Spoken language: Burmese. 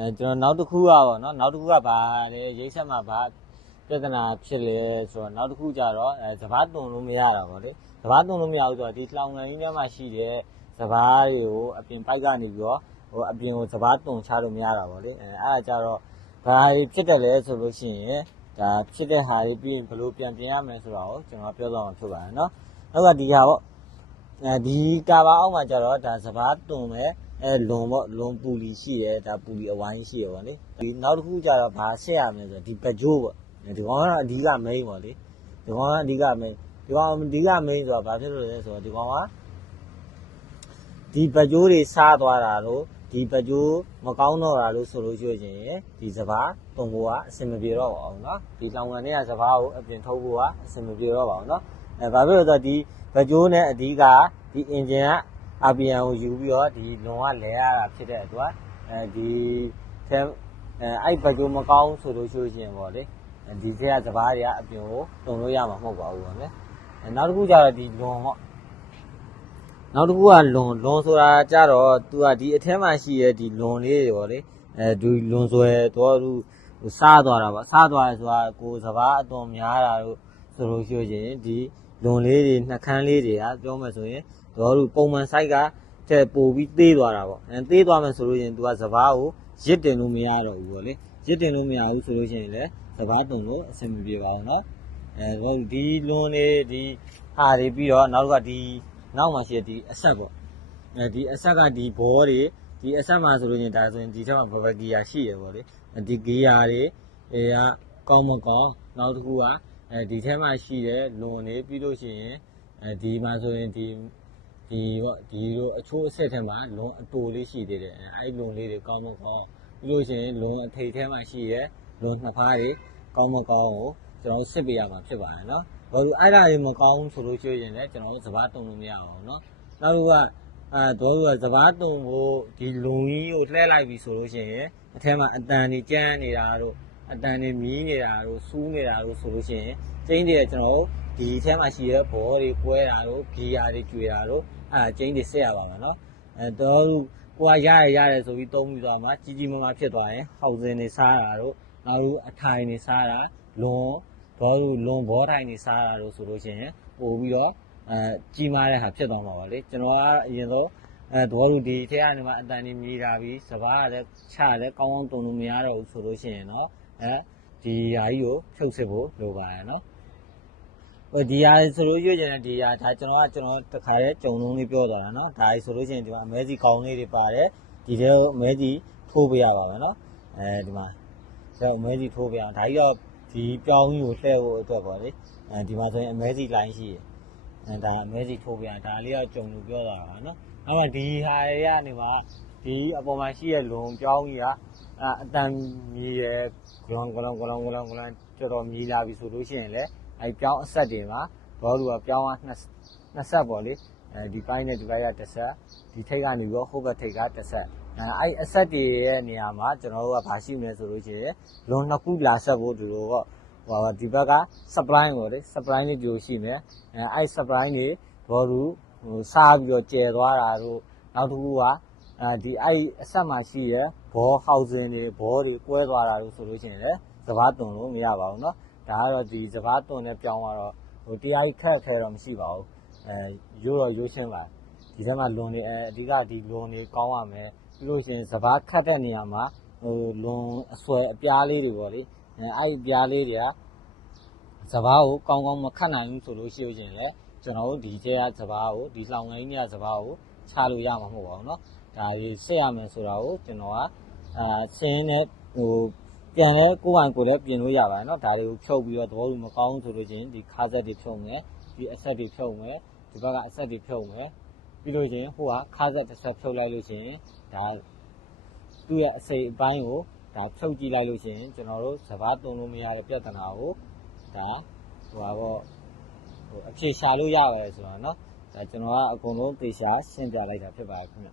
အဲကျွန်တော်နောက်တစ်ခုကပေါ့နော်နောက်တစ်ခုကဘာလဲရိတ်ဆက်မှာဘာပြဿနာဖြစ်လဲဆိုတော့နောက်တစ်ခုကြတော့အဲစဘာတုံလို့မရတာပေါ့လေစဘာတုံလို့မရဘူးဆိုတော့ဒီလောင်ငံကြီးထဲမှာရှိတဲ့စဘာတွေကိုအပြင်ပိုက်ကနေပြီးတော့ဟိုအပြင်ကိုစဘာတုံချလို့မရတာပေါ့လေအဲအဲ့ဒါကြတော့ဘာတွေဖြစ်တယ်လဲဆိုလို့ရှိရင်ဒါဖြစ်တဲ့ဟာတွေပြီးရင်ဘယ်လိုပြန်တင်ရမလဲဆိုတာကိုကျွန်တော်ပြောသွားမှာဖြစ်ပါတယ်နော်နောက်ကဒီဟာပေါ့အဲဒီကာဘာအောက်မှာကျတော့ဒါစဘာတုံပဲ အဲလွန်ပေါ့လွန်ပူလီရှိတယ်ဒါပူလီအဝိုင်းရှိရပါလေဒီနောက်တစ်ခုကျတော့ဘာဆက်ရမလဲဆိုတော့ဒီပကြိုးပေါ့ဒီကောင်ကအဓိက main ပေါ့လေဒီကောင်ကအဓိက main ဒီကောင်အဓိက main ဆိုတာဘာဖြစ်လို့လဲဆိုတော့ဒီကောင်ကဒီပကြိုးတွေစားသွားတာလို့ဒီပကြိုးမကောင်းတော့တာလို့ဆိုလို့ရှိရင်ဒီစဘာတုံဖို့ကအဆင်မပြေတော့ပါဘူးเนาะဒီလောင်ကန်တွေကစဘာကိုအပြင်ထုတ်ဖို့ကအဆင်မပြေတော့ပါဘူးเนาะအဲဘာဖြစ်လို့လဲဆိုတော့ဒီပကြိုးနဲ့အဓိကဒီ engine က RPM ကိုယူပြီးတော့ဒီလွန်ကလဲရတာဖြစ်တဲ့အတွက်အဲဒီအဲအဲ့ဘက်ကျိုးမကောင်းဆိုလို့ရှိရင်ပေါ့လေဒီထက်ကစဘာတွေကအပြင်ကိုတုံလို့ရမှာမဟုတ်ပါဘူးပေါ့လေအဲနောက်တစ်ခုကျတော့ဒီလွန်ပေါ့နောက်တစ်ခုကလွန်လွန်ဆိုတာကြတော့သူကဒီအထဲမှာရှိရဲ့ဒီလွန်လေးတွေပေါ့လေအဲဒီလွန်ဆွဲတော့သူစားသွားတာပေါ့စားသွားတယ်ဆိုတာကိုစဘာအတော်များတာလို့ဆိုလို့ရှိရင်ဒီလွန်လေးတွေနှက်ခမ်းလေးတွေကပြောမှဆိုရင် တို့တို့ပုံမှန် site ကတဲ့ပို့ပြီးသေးသွားတာပေါ့အဲသေးသွားမယ်ဆိုလို့ရှိရင် तू ကစဘာကိုရစ်တင်လို့မရတော့ဘူးပေါ့လေရစ်တင်လို့မရဘူးဆိုလို့ရှိရင်လည်းစဘာတုံလို့အဆင်မပြေပါဘူးเนาะအဲတို့ဒီလွန်နေဒီဟာတွေပြီးတော့နောက်ကဒီနောက်မှာရှိတဲ့ဒီအဆက်ပေါ့အဲဒီအဆက်ကဒီဘောတွေဒီအဆက်မှာဆိုလို့ရှိရင်ဒါဆိုရင်ဒီထက်မှာဘဘဂီယာရှိရပေါ့လေဒီဂီယာတွေအဲကကောင်းမကောင်းနောက်တစ်ခုကအဲဒီထဲမှာရှိတဲ့လွန်နေပြီးလို့ရှိရင်အဲဒီမှာဆိုရင်ဒီ ဒီပေါ့ဒီလိုအချိုးအဆက်ထဲမှာလွန်အတူလေးရှိသေးတယ်အဲအဲ့လွန်လေးတွေကောင်းမကောင်းပြီးလို့ရှိရင်လွန်အထိပ်ထဲမှာရှိရဲလွန်နှစ်ဖားတွေကောင်းမကောင်းကိုကျွန်တော်စစ်ပေးရမှာဖြစ်ပါတယ်နော်ဘာလို့အဲ့ဒါတွေမကောင်းဆိုလို့ရှိရင်လည်းကျွန်တော်တို့စဘာတုံလို့မရအောင်နော်နောက်တစ်ခုကအဲတို့ကစဘာတုံကိုဒီလွန်ကြီးကိုလှဲလိုက်ပြီဆိုလို့ရှိရင်အထဲမှာအတန်တွေကြမ်းနေတာတို့အတန်တွေမြည်နေတာတို့စူးနေတာတို့ဆိုလို့ရှိရင်ကျင်းတွေကကျွန်တော်တို့ဒီထဲမှာရှိတဲ့ဘောတွေကွဲတာတို့ဂီယာတွေကျွေတာတို့ အဲကျင်းတွေဆက်ရပါမှာနော်အဲတော်တို့ကိုကရရရရဆိုပြီးသုံးပြီးသွားမှာကြီးကြီးမွန်ကားဖြစ်သွားရင်ဟောက်စင်တွေစားတာတို့နောက်တို့အထိုင်တွေစားတာလွန်တော်တို့လွန်ဘောထိုင်တွေစားတာတို့ဆိုလို့ရှိရင်ပို့ပြီးတော့အဲကြီးမားတဲ့ဟာဖြစ်သွားမှာပါလေကျွန်တော်ကအရင်ဆုံးအဲတော်တို့ဒီထဲကနေမှအတန်ကြီးမြေးတာပြီးစဘာကလည်းချလည်းကောင်းကောင်းတုံလို့မရတော့ဘူးဆိုလို့ရှိရင်တော့အဲဒီယာကြီးကိုဖြုတ်စစ်ဖို့လိုပါရနော် ဟိုဒီဟာဆိုလို့ရွေ့ကျင်တဲ့ဒီဟာဒါကျွန်တော်ကကျွန်တော်တခါတည်းကြုံလုံးလေးပြောသွားတာနော်ဒါ ਈ ဆိုလို့ရှိရင်ဒီမှာအမဲစီကောင်းလေးတွေပါတယ်ဒီထဲကိုအမဲစီထိုးပေးရပါမယ်နော်အဲဒီမှာဆိုအမဲစီထိုးပေးအောင်ဒါကြီးတော့ဒီပြောင်းကြီးကိုလှည့်ဖို့အတွက်ပေါ့လေအဲဒီမှာဆိုရင်အမဲစီလိုင်းရှိတယ်အဲဒါအမဲစီထိုးပေးအောင်ဒါလေးတော့ကြုံလို့ပြောသွားတာနော်အဲ့မှာဒီဟာတွေကနေမှာဒီအပေါ်မှာရှိတဲ့လုံပြောင်းကြီးကအဲအတန်မြည်ရယ်ဂလောင်ဂလောင်ဂလောင်ဂလောင်ဂလောင်တော်တော်မြည်လာပြီဆိုလို့ရှိရင်လည်း အဲပြောင်းအဆက်တွေမှာဘောလူကပြောင်းကနှစ်နှစ်ဆက်ပေါ့လေအဲဒီပိုင်းနဲ့ဒီပိုင်းကတစ်ဆက်ဒီထိတ်ကနေပြီးတော့ဟိုဘက်ထိတ်ကတစ်ဆက်အဲအဲ့အဆက်တွေရဲ့နေရာမှာကျွန်တော်တို့ကဘာရှိမလဲဆိုလို့ရှိရင်လွန်နှစ်ခုလာဆက်ဖို့ဒီလိုတော့ဟိုဒီဘက်က supply ပေါ့လေ supply လေးဒီလိုရှိမယ်အဲအဲ့ supply တွေဘောလူဟိုစားပြီးတော့ကျဲသွားတာတို့နောက်တစ်ခုကအဲဒီအဲ့အဆက်မှာရှိရဘော housing တွေဘောတွေကွဲသွားတာတို့ဆိုလို့ရှိရင်လည်းစဘာတုံလို့မရပါဘူးเนาะ ဒါကတော့ဒီစဘာသွန်နဲ့ပြောင်းသွားတော့ဟိုတရားကြီးခက်ခဲတော့မရှိပါဘူးအဲရိုးတော့ရိုးရှင်းပါဒီထဲမှာလွန်နေအဲအဓိကဒီလွန်နေကောင်းရမယ်ပြီးလို့ရှိရင်စဘာခတ်တဲ့နေရာမှာဟိုလွန်အဆွဲအပြားလေးတွေပေါ့လေအဲအဲ့ဒီပြားလေးတွေကစဘာကိုကောင်းကောင်းမခတ်နိုင်ဘူးဆိုလို့ရှိရင်လည်းကျွန်တော်တို့ဒီကျဲကစဘာကိုဒီလောင်ငင်းကြီးကစဘာကိုချလို့ရမှာမဟုတ်ပါဘူးเนาะဒါကြီးဆက်ရမယ်ဆိုတာကိုကျွန်တော်ကအာဆင်းနဲ့ဟို ပြန်လဲကိုယ်ပိုင်ကိုယ်လည်းပြင်လို့ရပါတယ်เนาะဒါတွေကိုဖြုတ်ပြီးတော့သဘောတူမကောင်းဆိုလို့ချင်းဒီခါဆက်တွေဖြုတ်မယ်ဒီအဆက်တွေဖြုတ်မယ်ဒီဘက်ကအဆက်တွေဖြုတ်မယ်ပြီးလို့ချင်းဟိုကခါဆက်တစ်ဆက်ဖြုတ်လိုက်လို့ချင်းဒါသူ့ရဲ့အစိပ်အပိုင်းကိုဒါဖြုတ်ကြည့်လိုက်လို့ချင်းကျွန်တော်တို့စဘာတုံလို့မရတဲ့ပြဿနာကိုဒါဟိုပါပေါ့ဟိုအဖြေရှာလို့ရတယ်ဆိုတာเนาะဒါကျွန်တော်ကအကုန်လုံးသေချာရှင်းပြလိုက်တာဖြစ်ပါတယ်ခင်ဗျ